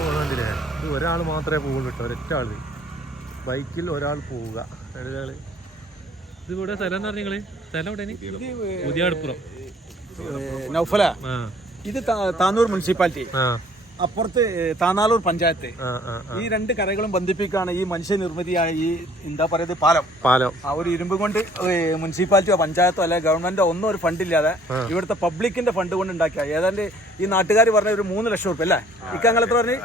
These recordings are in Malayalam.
പോകുന്നില്ലേ ഇത് ഒരാൾ മാത്രമേ പോകുള്ളൂ കേട്ടോ ഒരൊറ്റ ആൾ. ബൈക്കിൽ ഒരാൾ പോവുക. ഒരാൾ ഇത് ഇവിടെ സ്ഥലം എന്ന് പറഞ്ഞു നിങ്ങൾ? സ്ഥലം എവിടെ പുതിയ അടുപ്പുറം. നൗഫല. ഇത് താനൂർ മുനിസിപ്പാലിറ്റി. അപ്പുറത്ത് താനാലൂർ പഞ്ചായത്ത്. ഈ രണ്ട് കരകളും ബന്ധിപ്പിക്കുകയാണ് ഈ മനുഷ്യനിർമ്മിതിയായ ഈ എന്താ പറയുന്നത് പാലം. പാലം. ആ ഒരു ഇരുമ്പ് കൊണ്ട് മുനിസിപ്പാലിറ്റിയോ പഞ്ചായത്തോ അല്ലെ ഗവൺമെന്റോ ഒന്നും ഒരു ഫണ്ടില്ലാതെ ഇവിടുത്തെ പബ്ലിക്കിന്റെ ഫണ്ട് കൊണ്ട് ഉണ്ടാക്കിയ ഏതാണ്ട് ഈ നാട്ടുകാർ പറഞ്ഞ ഒരു മൂന്ന് ലക്ഷം റുപ്യ അല്ലേ? എത്ര പറഞ്ഞു?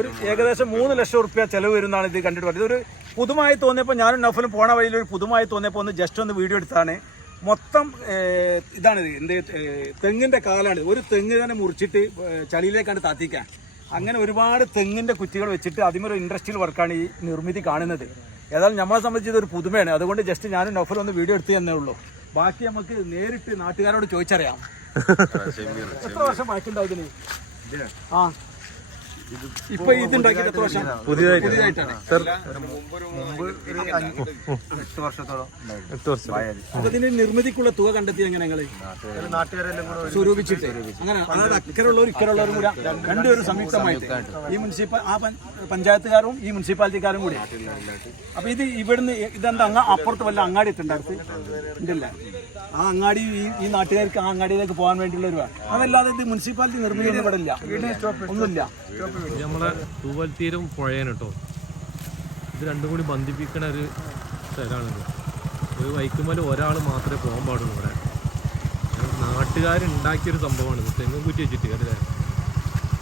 ഒരു ഏകദേശം മൂന്ന് ലക്ഷം റുപ്യ ചെലവ് വരുന്നതാണ് ഇത് കണ്ടിട്ട് പറഞ്ഞത്. ഒരു പുതുമായി തോന്നിയപ്പോൾ ഞാനും നഫലും പോണ വഴിയിൽ ഒരു പുതുമായി തോന്നിയപ്പോൾ ഒന്ന് ജസ്റ്റ് ഒന്ന് വീഡിയോ എടുത്താണ് മൊത്തം ഇതാണ് ഇതാണിത് എന്ത് തെങ്ങിന്റെ കാലാണ്. ഒരു തെങ്ങ് തന്നെ മുറിച്ചിട്ട് ചളിയിലേക്കാണ് താത്തിക്കാൻ. അങ്ങനെ ഒരുപാട് തെങ്ങിന്റെ കുറ്റികൾ വെച്ചിട്ട് അതിമൊരു ഇൻഡസ്ട്രിയൽ വർക്കാണ് ഈ നിർമ്മിതി കാണുന്നത്. ഏതായാലും നമ്മളെ സംബന്ധിച്ച് ഇതൊരു പുതുമയാണ്. അതുകൊണ്ട് ജസ്റ്റ് ഞാനും നഫലും ഒന്ന് വീഡിയോ എടുത്തു തന്നേ ഉള്ളൂ. ബാക്കി നമുക്ക് നേരിട്ട് നാട്ടുകാരോട് ചോദിച്ചറിയാം. എത്ര വർഷം ബാക്കിയുണ്ടാവും ഇതിന്? ആ. ഇപ്പൊ ഇത് ഉണ്ടാക്കിയിട്ട് എത്ര വർഷം? പുതിയതായിട്ട് പുതിയതായിട്ടാണ്. എട്ട് വർഷത്തോളം എട്ട് വർഷം. അപ്പൊ ഇതിന് നിർമ്മിതിക്കുള്ള തുക കണ്ടെത്തി എങ്ങനെ ഞങ്ങൾ സ്വരൂപിച്ചിട്ട് അങ്ങനെ അതായത് അക്കരുള്ളവരും ഇക്കരുള്ളവരും കൂടെ രണ്ടുപേരും സംയുക്തമായിട്ട്. ഈ മുനിസിപ്പൽ ആ പഞ്ച- പഞ്ചായത്തുകാരും ഈ മുനിസിപ്പാലിറ്റിക്കാരും കൂടി. അപ്പൊ ഇത് ഇവിടുന്ന് ഇതെന്താ അങ്ങ് അപ്പുറത്ത് വല്ല അങ്ങാടി എത്തുണ്ടായിരുന്നു ഉണ്ടല്ല? ആ അങ്ങാടി ഈ ഈ നാട്ടുകാർക്ക് ആ അങ്ങാടിയിലേക്ക് പോകാൻ വേണ്ടിയുള്ള ഒരു അതല്ലാതെ ഇത് മുനിസിപ്പാലിറ്റി നിർമ്മിക്കുന്ന ഇവിടെ ഇല്ല. ഒന്നുമില്ല. നമ്മളെ തൂവൽത്തീരും പുഴയാണ് കേട്ടോ. ഇത് രണ്ടും കൂടി ബന്ധിപ്പിക്കണ ഒരു സ്ഥലമാണിത്. ഒരു വൈക്കുമ്പോൾ ഒരാൾ മാത്രമേ പോകാൻ പാടുള്ളൂ ഇവിടെ. നാട്ടുകാരുണ്ടാക്കിയൊരു സംഭവമാണ് തെങ്ങും കുറ്റി വെച്ചിട്ട് അല്ലേ?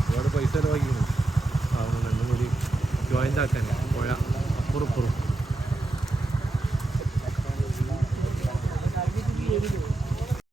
ഒരുപാട് പൈസ ചിലവാക്കിക്കുന്നു സാധനം രണ്ടും കൂടി ജോയിന്റ് ആക്കാൻ പുഴ അപ്പുറപ്പുറം